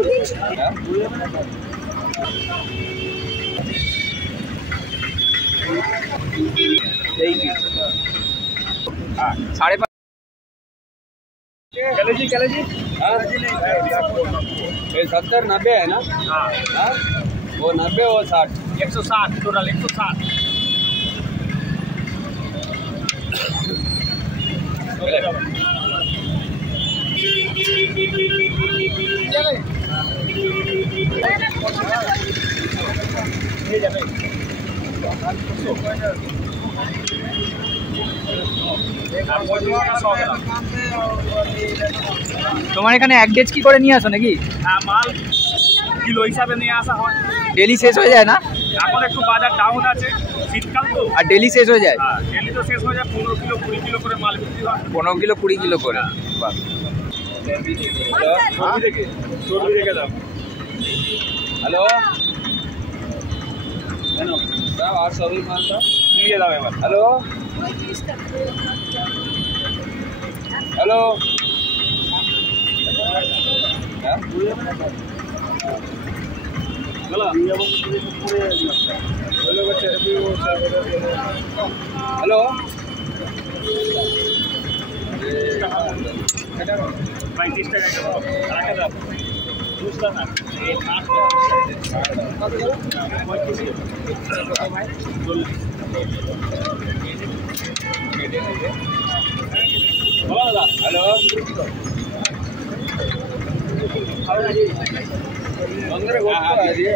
₹5.5 कलेजी 70-90 है ना? हाँ वो 90 वो 60 160 टोटल 160 তোমার এখানে এক গেজ কি করে নিয়ে আসো নাকি? হ্যাঁ মাল কিলো হিসাবে নিয়ে আসা হয়। ডেলি শেষ হয়ে যায় না? এখন একটু বাজার ডাউন আছে, শীতকাল তো। আর ডেলি শেষ হয়ে যায়? হ্যাঁ ডেলি তো শেষ হয়ে যায়। 15 কিলো 20 কিলো করে মাল বিক্রি হয়। 15 কিলো 20 কিলো করে। বাহ চর্বি রেখে দাও। হ্যালো साहब 800 भी मानता নিয়ে দাও এবার। हेलो हेलो हेलो 35 টাকা রাখা দাও। বুঝলা না এই 8 हेलो अंदर घुसता है ये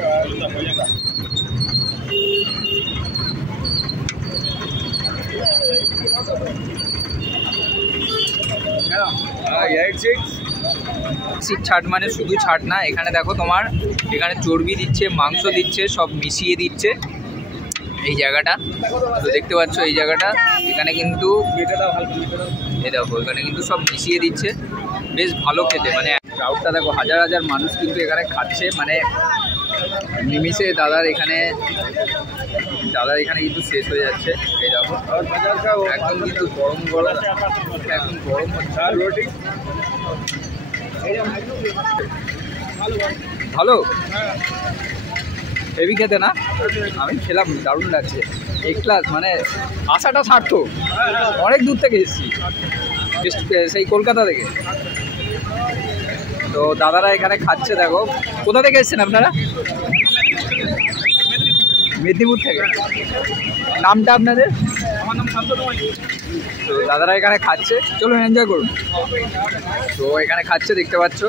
ছাট মানে শুধু ছাট না, এখানে দেখো তোমার এখানে চর্বি দিচ্ছে, মাংস দিচ্ছে, সব মিশিয়ে দিচ্ছে। এই জায়গাটা তো দেখতে পাচ্ছ, এই জায়গাটা এখানে কিন্তু এই দেখো এখানে কিন্তু সব মিশিয়ে দিচ্ছে। বেশ ভালো খেতে, মানে ক্রাউডটা দেখো, হাজার হাজার মানুষ কিন্তু এখানে খাচ্ছে। মানে নিমিষে দাদার এখানে কিন্তু শেষ হয়ে যাচ্ছে। এই দেখো একদম কিন্তু গরম গরম, একদম গরম হচ্ছে। ভালো হেভি খেতে না? আমি খেলাম, দারুণ লাগছে। এক ক্লাস মানে আসাটা সার্থক। অনেক দূর থেকে এসেছি, সেই কলকাতা থেকে। তো দাদারা এখানে খাচ্ছে দেখো। কোথা থেকে এসেছেন আপনারা? মেদিনীপুর থেকে। নামটা আপনাদের? আমার নাম শান্তনু। তো দাদারা এখানে খাচ্ছে, চলুন এনজয় করুন। তো এখানে খাচ্ছে দেখতে পাচ্ছ।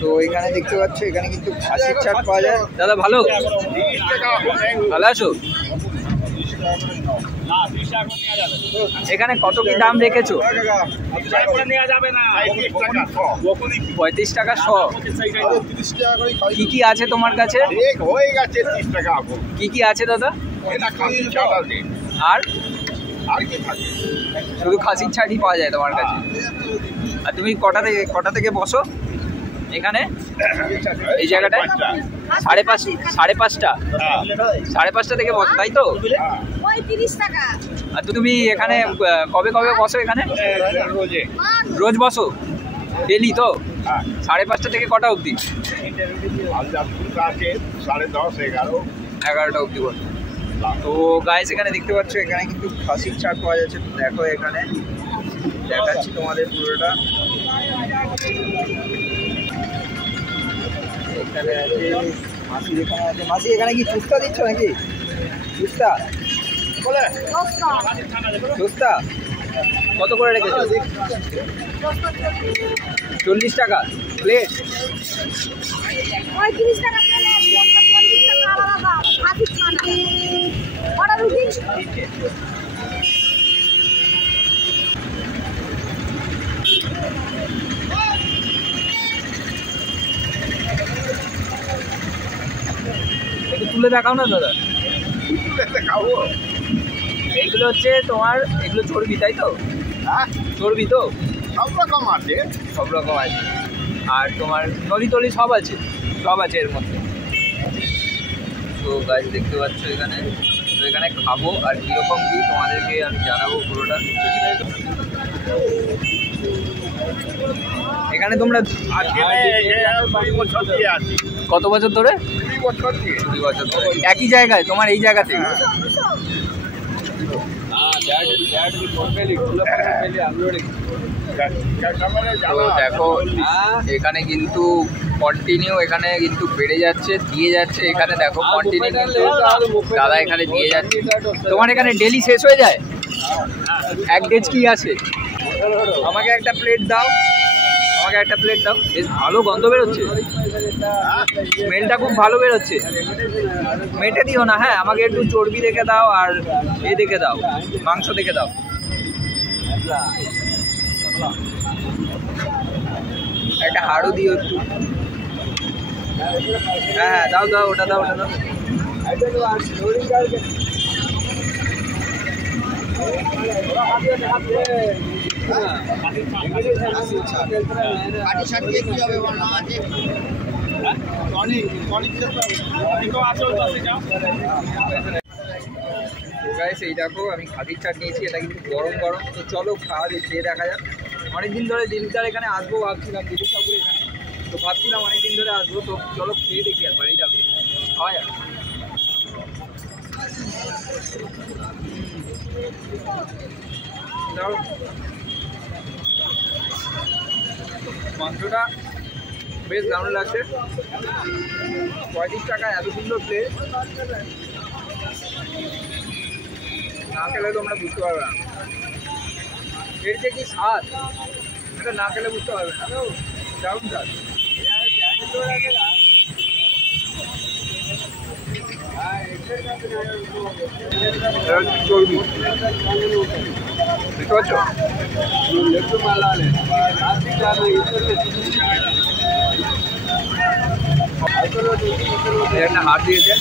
তো এখানে দেখতে পাচ্ছ, এখানে কিন্তু খাসির চাট পাওয়া যায়। দাদা ভালো ভালো আছো? এখানে কত কি দাম রেখেছো? 35 টাকা শ। কি কি আছে তোমার কাছে? কি কি আছে দাদা? আর শুধু খাসির ছাড়ই পাওয়া যায় তোমার কাছে? আর তুমি কটা থেকে বসো এখানে এই জায়গাটায়? 5:30 5:30 থেকে বসো, তাই তো? 35 টাকা। আর তুমি এখানে কবে বসো এখানে? রোজ বসো? ডেলি তো? 5:30 থেকে কটা অবধি? 11টা অবধি বসো। তো গাইস এখানে দেখতে পাচ্ছ, এখানে কিন্তু খাসির চাট পাওয়া যাচ্ছে। দেখো এখানে দেখাচ্ছি তোমাদের পুরোটা। এখানে আছে মাসি, এখানে আছে মাসি। এখানে কি চুস্তা দিচ্ছ নাকি? চুস্তা কত করে রেখেছো? 40 টাকা প্লেট। 35 টাকা প্লেট, 40 টাকা আলাদা খাসির ছানা। অর্ডার রুটি। তুলে দেখাও না দাদা। খাবো। এইগুলো হচ্ছে তোমার, এগুলো চর্বি তাই তো? হ্যাঁ, চর্বি তো? সব রকম আছে। সব রকম আছে। আর তোমার নলি টলি সব আছে, সব আছে এর মধ্যে। তো গাছ দেখতে পাচ্ছ এখানে, তো এখানে খাবো আর কীরকম কী তোমাদেরকে আমি জানাবো পুরোটা। এখানে তোমরা কত বছর ধরে? 2 বছর ধরে একই জায়গায়, তোমার এই জায়গাতে? তো দেখো এখানে কিন্তু কন্টিনিউ, এখানে কিন্তু বেড়ে যাচ্ছে, দিয়ে যাচ্ছে। এখানে দেখো কন্টিনিউ কিন্তু দাদা এখানে দিয়ে যাচ্ছে। তোমার এখানে ডেলি শেষ হয়ে যায়? এক ডেজ কি আছে? আমাকে একটা প্লেট দাও, আমাকে একটা প্লেট দাও। বেশ ভালো গন্ধ বেরোচ্ছে, স্মেলটা খুব ভালো বেরোচ্ছে। মেটে দিও না, হ্যাঁ আমাকে একটু চর্বি দেখে দাও আর এ দেখে দাও, মাংস দেখে দাও। একটা হাড়ু দিও একটু। হ্যাঁ হ্যাঁ দাও দাও, ওটা দাও, ওটা দাও। এই দেখো আমি খাদির চাট নিয়েছি, এটা কিন্তু গরম গরম। তো চলো খাওয়া খেয়ে দেখা যাক। অনেকদিন ধরে দিনটার এখানে আসবো ভাবছিলাম, দিদির ঠাকুর এখানে, তো ভাবছিলাম অনেকদিন ধরে আসবো। তো চলো খেয়ে দেখি একবার, এই দেখো খাওয়া যাক। মাংসটা বেশ দারুণ লাগছে। 35 টাকায় এত সুন্দর প্লেট, না খেলে তোমরা বুঝতে পারবে না এর যে কি স্বাদ, এটা না খেলে বুঝতে পারবে না। দারুণ স্বাদ। চর্বি বুঝতে পারছো? একটা হাত দিয়েছে।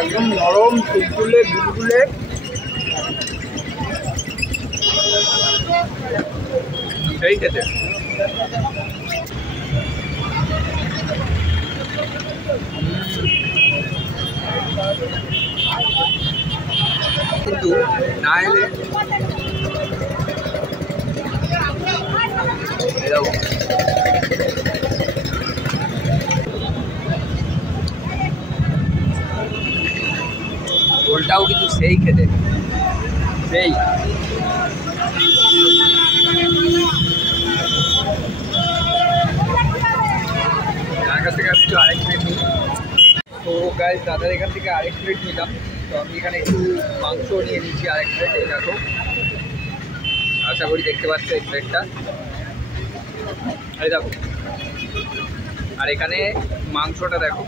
একদম নরম, তুলতুলে, গুলগুলে, সেই খেতে। কিন্তু না এলে ঝোলটাও কিন্তু সেই খেতে, সেই। তার কাছ থেকে একটু আরেক প্লেট নিই। তো গাইস দাদার এখান থেকে আরেক প্লেট নিলাম। তো আমি এখানে একটু মাংস নিয়ে নিচ্ছি আরেক প্লেট। এই দেখো, আশা করি দেখতে পাচ্ছ এই প্লেটটা, এই দেখো। আর এখানে মাংসটা দেখো,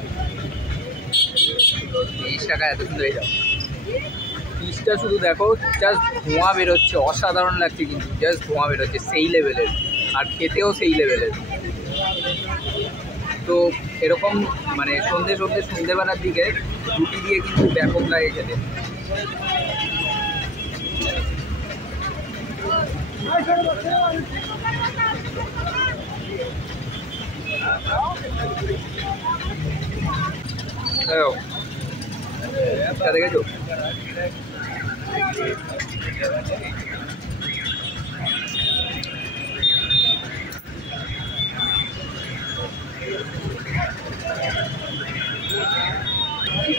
30 টাকা এত সুন্দর। এই দেখো পিসটা শুধু দেখো, জাস্ট ধোঁয়া বেরোচ্ছে, অসাধারণ লাগছে কিন্তু, জাস্ট ধোঁয়া বেরোচ্ছে সেই লেভেলের, আর খেতেও সেই লেভেলের। তো এরকম মানে সন্ধ্যেবেলার দিকে রুটি দিয়ে কিন্তু ব্যাপক লাগে খেতে। দেখেছো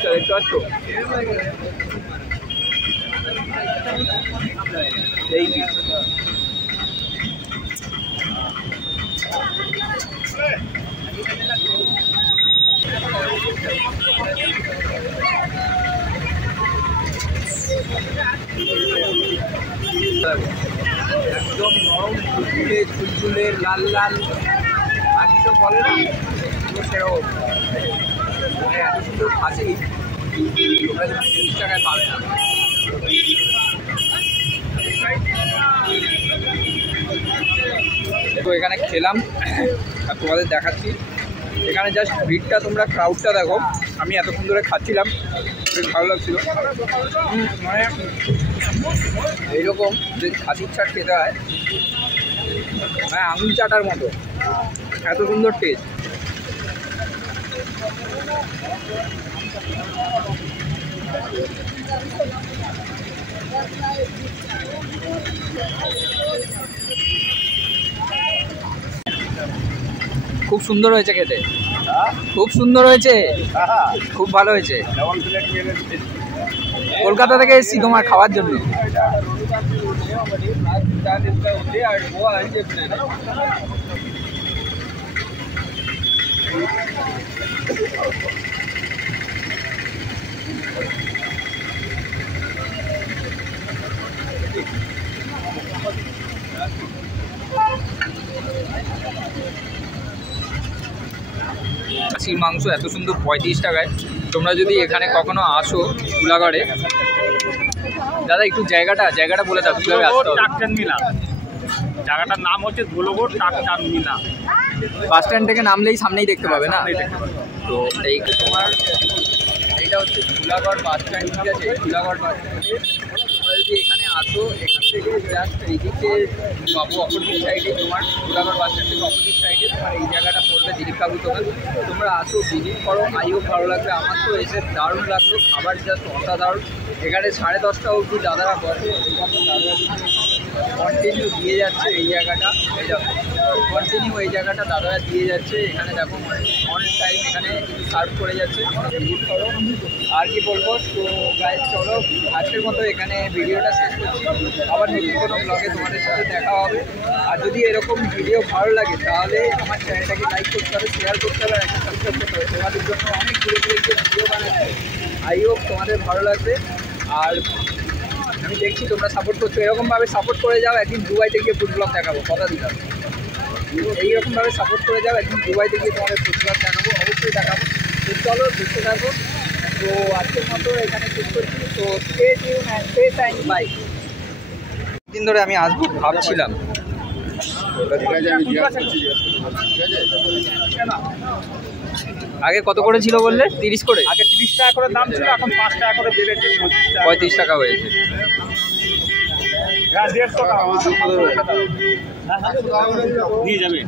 দেখতে পাচ্ছ, এই একদম নরম, ফুলফুলে ফুলফুলে, লাল লাল, আর কিছু বলে না সেরকম। মানে এত সুন্দর ফাঁসি তোমরা কিন্তু 30 টাকায় পাবে না। দেখো এখানে খেলাম আর তোমাদের দেখাচ্ছি। এখানে জাস্ট ভিড়টা, তোমরা ক্রাউডটা দেখো। আমি এতক্ষণ ধরে খাচ্ছিলাম, বেশ ভালো লাগছিল। মানে এইরকম যে খাসির চাট খেতে হয়, হ্যাঁ আঙুল চাটার মতো, এত সুন্দর টেস্ট। খুব সুন্দর হয়েছে খেতে, খুব সুন্দর হয়েছে, খুব ভালো হয়েছে। কলকাতা থেকে এসেছি তোমার খাওয়ার জন্য। খাসির মাংস এত সুন্দর 35 টাকায়। তোমরা যদি এখানে কখনো আসো ধুলাগড়ে, দাদা একটু জায়গাটা বলে দাও কিভাবে আসতে হবে। টাকচাঁদ মিলা, জায়গাটার নাম হচ্ছে ধুলাগড় টাকচাঁদ মিলা। বাস স্ট্যান্ড থেকে নামলেই সামনেই দেখতে পাবে না? তো এই তোমার এইটা হচ্ছে ধুলাগড় বাস স্ট্যান্ড, ঠিক আছে? ধুলাগড় বাস স্ট্যান্ডে তোমরা যদি এখানে আসো, এখান থেকে জাস্ট এইদিকে বাবু অপোজিট সাইডে, তোমার ধুলাগড় বাস স্ট্যান্ড থেকে অপোজিট সাইডে তোমার এই জায়গাটা পড়বে, দিলীপ কাকুর দোকান। তোমরা আসো, ভিজিট করো, আইও ভালো লাগবে। আমার তো এসে দারুণ লাগলো, খাবার জাস্ট অসাধারণ। এখানে 10:30 অবধি দাদারা বসে, দাদারা কন্টিনিউ দিয়ে যাচ্ছে এই জায়গাটা, এই দেখো কন্টিনিউ এই জায়গাটা দাদারা দিয়ে যাচ্ছে। এখানে দেখো অন টাইম এখানে সার্ভ করে যাচ্ছে। ভিজিট করো। আর কি বলবো, তো গাইজ চলো আজকের মতো এখানে ভিডিওটা শেষ করছি। আবার নতুন কোনো ব্লগে তোমাদের সাথে দেখা হবে। আর যদি এরকম ভিডিও ভালো লাগে তাহলে আমার চ্যানেলটাকে লাইক করতে হবে, শেয়ার করতে হবে, একটা সাবস্ক্রাইব করতে হবে। তোমাদের জন্য অনেক দূরে দূরে গিয়ে ভিডিও বানাচ্ছি, আই হোপ তোমাদের ভালো লাগবে। আর আমি দেখছি তোমরা সাপোর্ট করছো, এরকমভাবে সাপোর্ট করে যাও। একদিন দুবাইতে গিয়ে ফুড ব্লগ দেখাবো, কথা দিলাম। এইরকমভাবে সাপোর্ট করে যাও, একদিন দুবাইতে গিয়ে তোমাদের ফুড ব্লগ দেখাবো, অবশ্যই দেখাবো। তো চলো দেখতে থাকো। তো আজকের মতো এখানে শেষ করছি। তো stay tune and stay time, bye. দিন ধরে আমি আসবো ভাবছিলাম। আগে কত করে ছিল বললে? 30 করে? আগে 30 টাকা করে দাম ছিল, এখন 5 টাকা করে বেড়েছে, 35 টাকা হয়েছে। হ্যাঁ 150 টাকা নিয়ে যাবে।